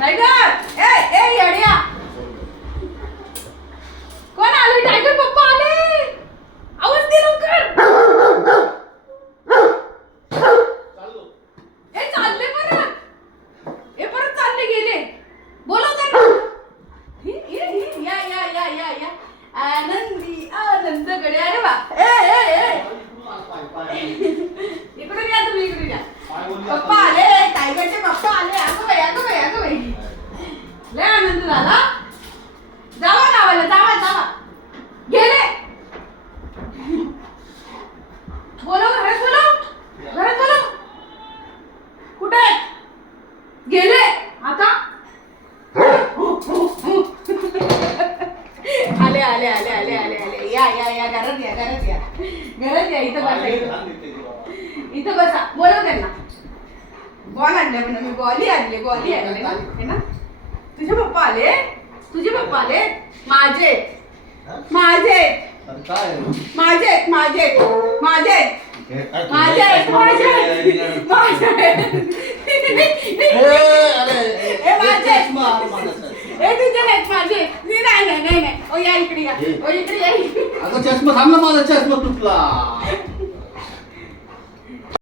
tiger ए ए येड्या कोण आले टायगर पप्पा आले आवाज दे लवकर ए चालले परत चालले गेले बोलव त्यांना या आनंदी आनंदकडे अरे वा ए इकडे या तुम्ही इकडे या पप्पा आले टायगरचे पप्पा आले अगं बाई लय आनंद झाला जावा गावाला जावा गेले बोलव घरात कुठे गेले आता आले या घरात या इथं बसा बोलव त्यांना बॉल आणले म्हणून मी बॉली आणले है ना तुझे पप्पा आले माझे नाही ओ या इकडे या अगं चष्मा थांब ना माझा चष्मा तुटला